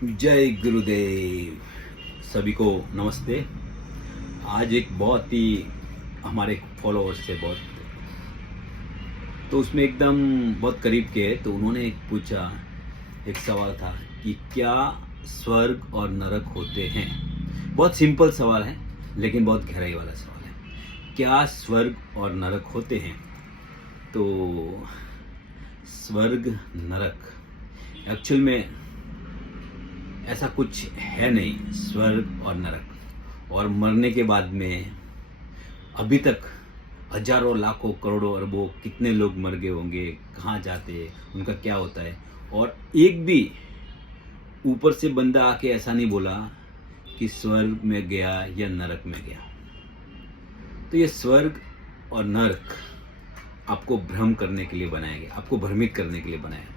जय गुरुदेव। सभी को नमस्ते। आज एक बहुत ही हमारे फॉलोअर्स से बहुत, तो उसमें एकदम बहुत करीब के, तो उन्होंने एक पूछा, एक सवाल था कि क्या स्वर्ग और नरक होते हैं। बहुत सिंपल सवाल है लेकिन बहुत गहराई वाला सवाल है। क्या स्वर्ग और नरक होते हैं? तो स्वर्ग नरक एक्चुअल में ऐसा कुछ है नहीं, स्वर्ग और नरक। और मरने के बाद में अभी तक हजारों लाखों करोड़ों अरबों कितने लोग मर गए होंगे, कहाँ जाते, उनका क्या होता है। और एक भी ऊपर से बंदा आके ऐसा नहीं बोला कि स्वर्ग में गया या नरक में गया। तो ये स्वर्ग और नरक आपको भ्रम करने के लिए बनाया गया, आपको भ्रमित करने के लिए बनाया गया।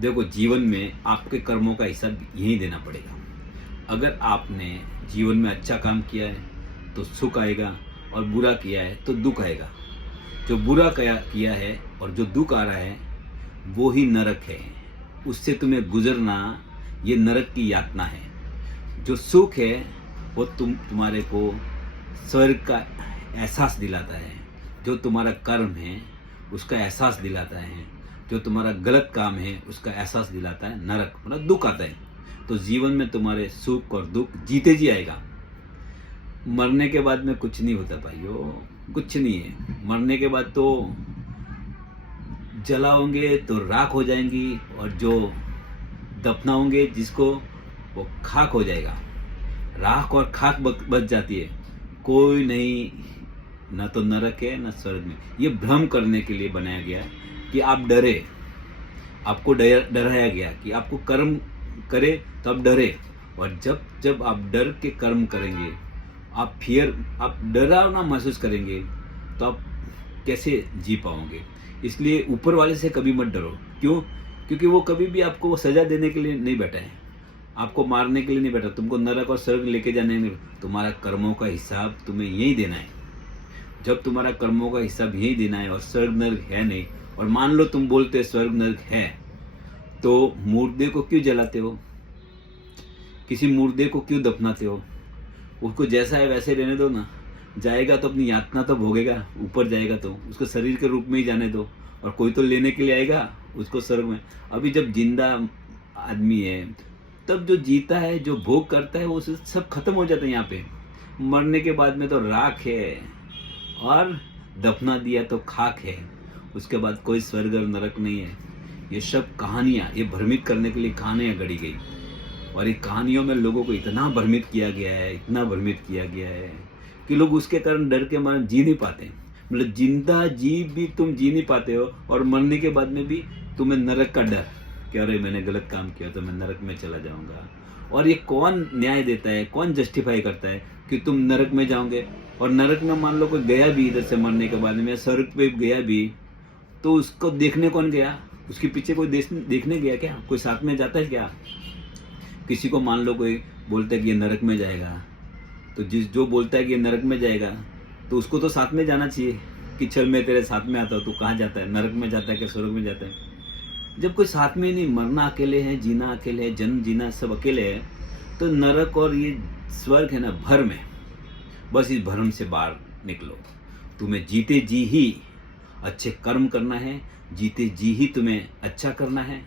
देखो, जीवन में आपके कर्मों का हिसाब यही देना पड़ेगा। अगर आपने जीवन में अच्छा काम किया है तो सुख आएगा, और बुरा किया है तो दुख आएगा। जो बुरा किया है और जो दुख आ रहा है वो ही नरक है। उससे तुम्हें गुजरना ये नरक की यातना है। जो सुख है वो तुम्हारे को स्वर्ग का एहसास दिलाता है। जो तुम्हारा कर्म है उसका एहसास दिलाता है। जो तुम्हारा गलत काम है उसका एहसास दिलाता है नरक, मतलब दुख आता है। तो जीवन में तुम्हारे सुख और दुख जीते जी आएगा। मरने के बाद में कुछ नहीं होता भाइयों, कुछ नहीं है। मरने के बाद तो जलाओगे तो राख हो जाएंगी, और जो दफनाओगे जिसको वो खाक हो जाएगा। राख और खाक बच जाती है। कोई नहीं, ना तो नरक है ना स्वर्ग में। ये भ्रम करने के लिए बनाया गया है कि आप डरे, आपको डराया गया कि आपको कर्म करे तो आप डरे। और जब जब आप डर के कर्म करेंगे, आप डरावना महसूस करेंगे, तो आप कैसे जी पाओगे। इसलिए ऊपर वाले से कभी मत डरो। क्यों? क्योंकि वो कभी भी आपको सजा देने के लिए नहीं बैठा है, आपको मारने के लिए नहीं बैठा, तुमको नरक और स्वर्ग लेके जाने नहीं। तुम्हारा कर्मों का हिसाब तुम्हें यही देना है। जब तुम्हारा कर्मों का हिसाब यही देना है और स्वर्ग नरक है नहीं, और मान लो तुम बोलते स्वर्ग नरक है, तो मुर्दे को क्यों जलाते हो? किसी मुर्दे को क्यों दफनाते हो? उसको जैसा है वैसे रहने दो ना। जाएगा तो अपनी यातना तो भोगेगा, ऊपर जाएगा तो उसको शरीर के रूप में ही जाने दो, और कोई तो लेने के लिए आएगा उसको स्वर्ग में। अभी जब जिंदा आदमी है, तब जो जीता है, जो भोग करता है, वो सब खत्म हो जाता है यहाँ पे। मरने के बाद में तो राख है, और दफना दिया तो खाक है। उसके बाद कोई स्वर्ग और नरक नहीं है। ये सब कहानियाँ, ये भ्रमित करने के लिए कहानियाँ गढ़ी गई। और ये कहानियों में लोगों को इतना भ्रमित किया गया है, इतना भ्रमित किया गया है कि लोग उसके कारण डर के मारे जी नहीं पाते। मतलब जिंदा जी भी तुम जी नहीं पाते हो, और मरने के बाद में भी तुम्हें नरक का डर कि अरे मैंने गलत काम किया तो मैं नरक में चला जाऊंगा। और ये कौन न्याय देता है, कौन जस्टिफाई करता है कि तुम नरक में जाओगे? और नरक में मान लो कोई गया भी इधर से मरने के बाद में, स्वर्ग पे गया भी, तो उसको देखने कौन गया? उसके पीछे कोई देखने गया क्या? कोई साथ में जाता है क्या? किसी को मान लो कोई बोलता है कि ये नरक में जाएगा, तो जो बोलता है कि ये नरक में जाएगा, तो उसको तो साथ में जाना चाहिए कि चल मैं तेरे साथ में आता हूँ। तू कहाँ जाता है? नरक में जाता है कि स्वर्ग में जाता है? जब कोई साथ में नहीं, मरना अकेले है, जीना अकेले है, जन्म जीना सब अकेले है, तो नरक और ये स्वर्ग है ना, भ्रम है। बस इस भ्रम से बाहर निकलो। तुम्हें जीते जी ही अच्छे कर्म करना है, जीते जी ही तुम्हें अच्छा करना है,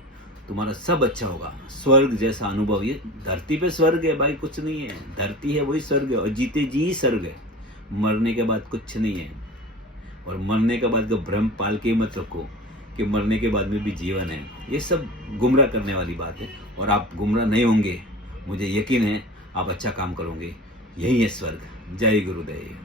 तुम्हारा सब अच्छा होगा। स्वर्ग जैसा अनुभव, ये धरती पे स्वर्ग है भाई, कुछ नहीं है। धरती है वही स्वर्ग है, और जीते जी ही स्वर्ग है। मरने के बाद कुछ नहीं है। और मरने के बाद का भ्रम पाल के मत रखो कि मरने के बाद में भी जीवन है। ये सब गुमराह करने वाली बात है, और आप गुमराह नहीं होंगे, मुझे यकीन है। आप अच्छा काम करोगे, यही है स्वर्ग। जय गुरुदेव।